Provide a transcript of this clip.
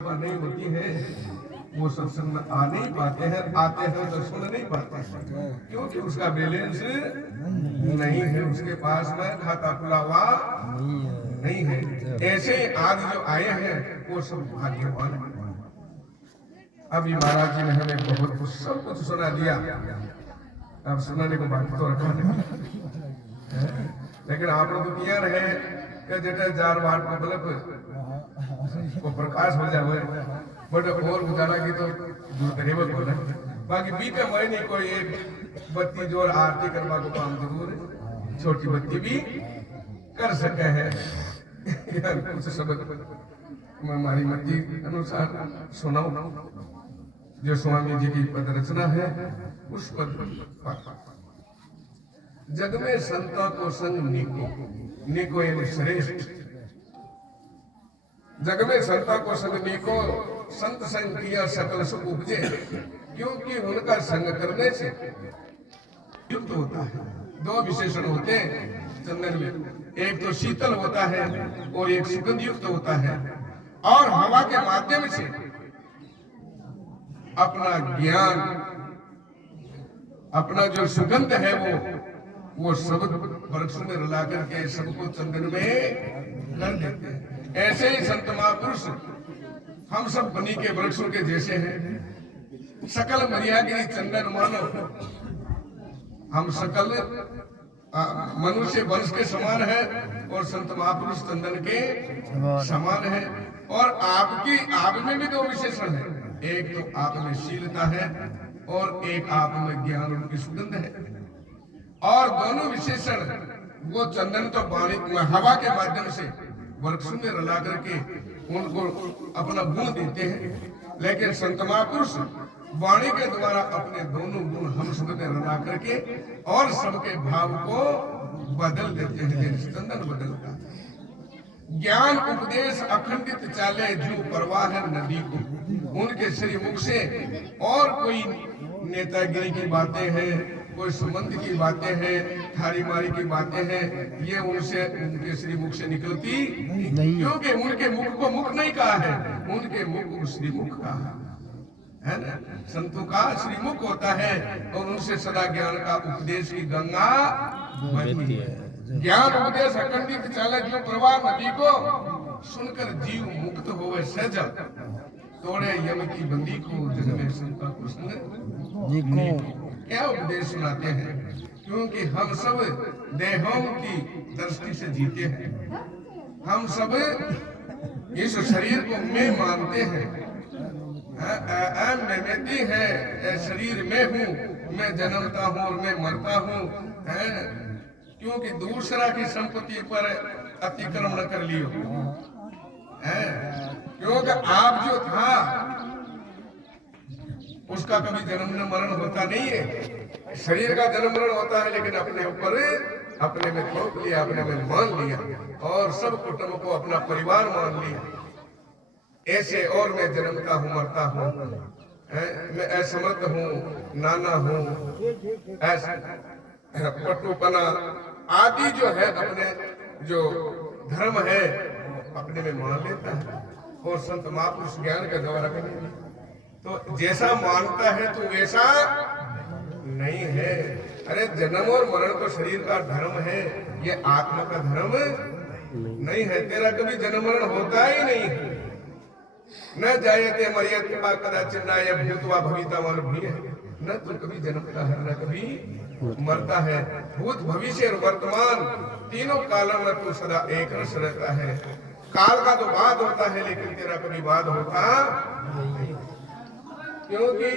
नहीं होती है वो सत्संग में आ नहीं पाते हैं, आते हैं तो सुन नहीं पाते हैं क्योंकि उसका बैलेंस नहीं है, उसके पास में खाता खुला हुआ नहीं है। ऐसे आज जो आए हैं वो सब भाग्यवान है। अभी महाराज जी ने हमें बहुत कुछ सब कुछ सुना दिया, अब सुनाने को बाकी तो रखा नहीं, लेकिन आप लोग तो किया रहे कि जेठे 4 वाट में बल्ब वो प्रकाश हो जाए बट और उजाला की तो जरूरत बोला। बाकी बीते महीने कोई एक बत्ती जो आरती करवा को काम जरूर है, छोटी बत्ती भी कर सके है। कुछ शब्द हमारी मर्जी अनुसार सुनाओ जो स्वामी जी की पद रचना है उस पद। जग में संतों को संग नीको, नीको यानी श्रेष्ठ। जग में संता को संग नीको, संत संग किया सकल सुख उपजे, क्योंकि उनका संग करने से युक्त होता है। 2 विशेषण होते हैं चंदन में, एक तो शीतल होता है और एक सुगंध युक्त होता है। और हवा के माध्यम से अपना ज्ञान, अपना जो सुगंध है वो सब वृक्षों में रुला करके सबको चंदन में कर देते हैं। ऐसे ही संत महापुरुष हम सब बनी के वृक्षों के जैसे हैं। सकल मर्यागिरी चंदन मानव, हम सकल मनुष्य वंश के समान है और संत महापुरुष चंदन के समान है। और आप में भी 2 विशेषण है, एक तो आप में शीलता है और एक आप में ज्ञान उनकी सुगंध है। और दोनों विशेषण वो चंदन तो वाणी हवा के माध्यम से वृक्षों में रला करके उनको अपना गुण देते हैं, लेकिन संत महापुरुष वाणी के द्वारा अपने दोनों गुण हम सब में रला करके और सबके भाव को बदल देते हैं, जैसे चंदन बदलता है। ज्ञान उपदेश अखंडित चाले जो परवाह है नदी को, उनके श्री मुख से और कोई नेतागिरी की बातें हैं, कोई संबंध की बातें हैं, थारी मारी की बातें हैं, ये उनके श्री मुख से निकलती नहीं, क्योंकि उनके मुख को मुख नहीं कहा है, उनके मुख को श्री मुख कहा है ना। संतों का श्री मुख होता है और उनसे सदा ज्ञान का उपदेश की गंगा बहती है। ज्ञान उपदेश अखंडित चाले जो प्रवाह नदी को, सुनकर जीव मुक्त होवे सहज, तोड़े यम की बंदी को, जग में संता कृष्ण क्या उपदेश सुनाते हैं। क्योंकि हम सब देहों की दृष्टि से जीते हैं, हम सब इस शरीर को मैं मानते हैं, मैं है शरीर में हूँ, मैं जन्मता हूँ और मैं मरता हूँ। क्योंकि दूसरा की संपत्ति पर अतिक्रमण न कर लियो, क्योंकि आप जो था उसका कभी जन्म न मरण होता नहीं है। शरीर का जन्म मरण होता है, लेकिन अपने ऊपर अपने में थोप लिया, अपने में मान लिया और सब कुटुंब को अपना परिवार मान लिया। ऐसे और मैं जन्मता हूँ मरता हूँ, मैं असमर्थ हूँ, नाना हूँ, ऐसा पट्टूपना आदि जो है अपने जो धर्म है अपने में मान लेता है। और संत महापुरुष ज्ञान का द्वारा करेंगे तो जैसा मानता है तो वैसा नहीं है। अरे जन्म और मरण तो शरीर का धर्म है, ये आत्मा का धर्म नहीं है। तेरा कभी जन्म मरण होता ही नहीं है। न जायते मर्यते वा कदाचित् नाय भूत्वा भवितव्यं भी, न तो कभी जन्मता है न कभी मरता है। भूत भविष्य और वर्तमान तीनों कालों में तू सदा एक रस रहता है। काल का तो बाद होता है, लेकिन तेरा कभी बाद होता नहीं, क्योंकि